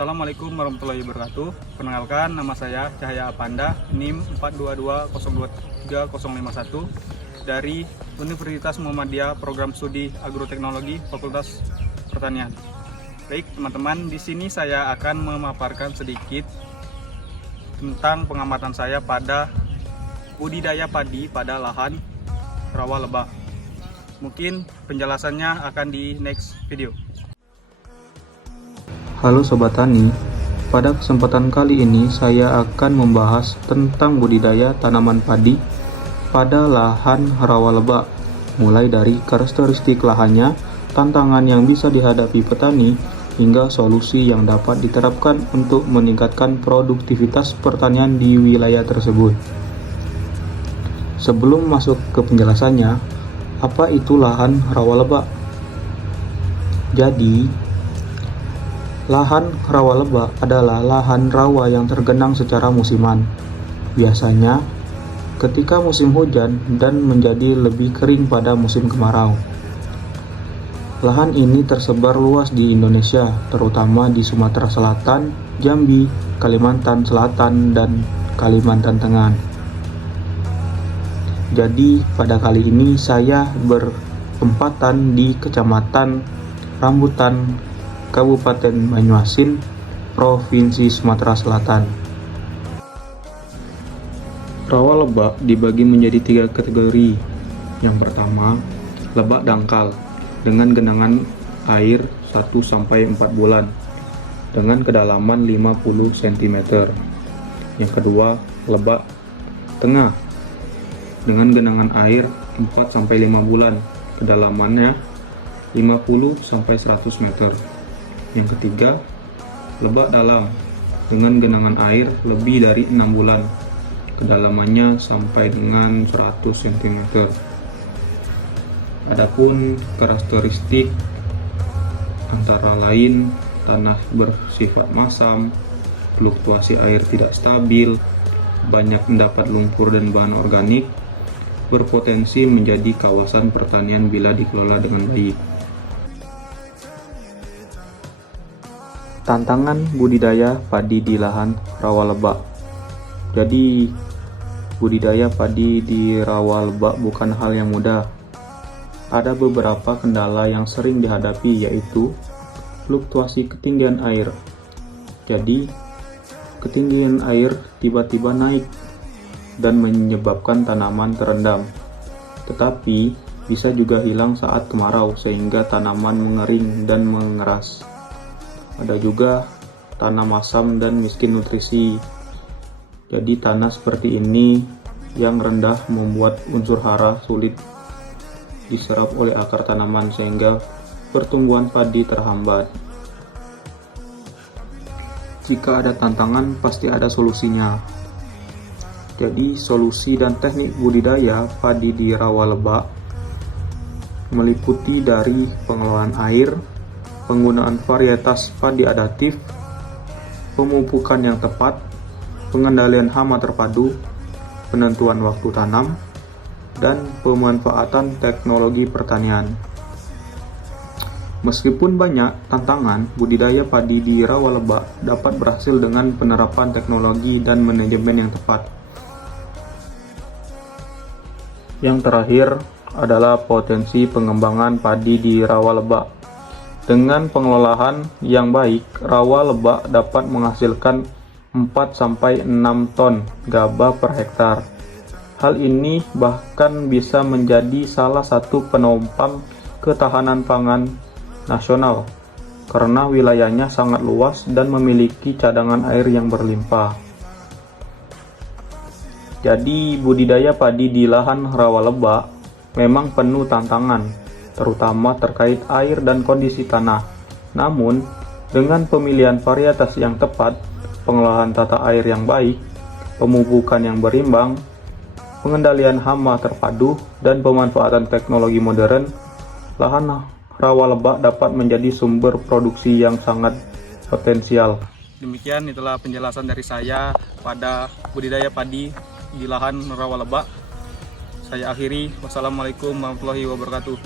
Assalamualaikum warahmatullahi wabarakatuh. Perkenalkan, nama saya Cahaya Apanda, NIM 422023051 dari Universitas Muhammadiyah Program Studi Agroteknologi Fakultas Pertanian. Baik teman-teman, di sini saya akan memaparkan sedikit tentang pengamatan saya pada budidaya padi pada lahan rawa lebak. Mungkin penjelasannya akan di next video. Halo Sobat Tani, pada kesempatan kali ini saya akan membahas tentang budidaya tanaman padi pada lahan rawa lebak, mulai dari karakteristik lahannya, tantangan yang bisa dihadapi petani, hingga solusi yang dapat diterapkan untuk meningkatkan produktivitas pertanian di wilayah tersebut. Sebelum masuk ke penjelasannya, apa itu lahan rawa lebak? Jadi, lahan rawa lebak adalah lahan rawa yang tergenang secara musiman. Biasanya, ketika musim hujan dan menjadi lebih kering pada musim kemarau. Lahan ini tersebar luas di Indonesia, terutama di Sumatera Selatan, Jambi, Kalimantan Selatan, dan Kalimantan Tengah. Jadi, pada kali ini saya bertempatan di Kecamatan Rambutan, Kabupaten Banyuasin, Provinsi Sumatera Selatan. Rawa lebak dibagi menjadi 3 kategori. Yang pertama, lebak dangkal dengan genangan air 1-4 bulan dengan kedalaman 50 cm. Yang kedua, lebak tengah dengan genangan air 4-5 bulan, kedalamannya 50-100 meter. Yang ketiga, lebak dalam dengan genangan air lebih dari 6 bulan, kedalamannya sampai dengan 100 cm. Adapun karakteristik antara lain tanah bersifat masam, fluktuasi air tidak stabil, banyak mendapat lumpur dan bahan organik, berpotensi menjadi kawasan pertanian bila dikelola dengan baik. Tantangan budidaya padi di lahan rawa lebak. Jadi, budidaya padi di rawa lebak bukan hal yang mudah. Ada beberapa kendala yang sering dihadapi, yaitu fluktuasi ketinggian air. Jadi, ketinggian air tiba-tiba naik dan menyebabkan tanaman terendam. Tetapi, bisa juga hilang saat kemarau sehingga tanaman mengering dan mengeras. Ada juga tanah masam dan miskin nutrisi. Jadi tanah seperti ini yang rendah membuat unsur hara sulit diserap oleh akar tanaman sehingga pertumbuhan padi terhambat. Jika ada tantangan, pasti ada solusinya. Jadi solusi dan teknik budidaya padi di rawa lebak meliputi dari pengelolaan air, penggunaan varietas padi adaptif, pemupukan yang tepat, pengendalian hama terpadu, penentuan waktu tanam, dan pemanfaatan teknologi pertanian. Meskipun banyak tantangan, budidaya padi di rawa lebak dapat berhasil dengan penerapan teknologi dan manajemen yang tepat. Yang terakhir adalah potensi pengembangan padi di rawa lebak. Dengan pengelolaan yang baik, rawa lebak dapat menghasilkan 4-6 ton gabah per hektar. Hal ini bahkan bisa menjadi salah satu penopang ketahanan pangan nasional karena wilayahnya sangat luas dan memiliki cadangan air yang berlimpah. Jadi, budidaya padi di lahan rawa lebak memang penuh tantangan, terutama terkait air dan kondisi tanah. Namun, dengan pemilihan varietas yang tepat, pengelolaan tata air yang baik, pemupukan yang berimbang, pengendalian hama terpadu, dan pemanfaatan teknologi modern, lahan rawa lebak dapat menjadi sumber produksi yang sangat potensial. Demikian itulah penjelasan dari saya pada budidaya padi di lahan rawa lebak. Saya akhiri. Wassalamualaikum warahmatullahi wabarakatuh.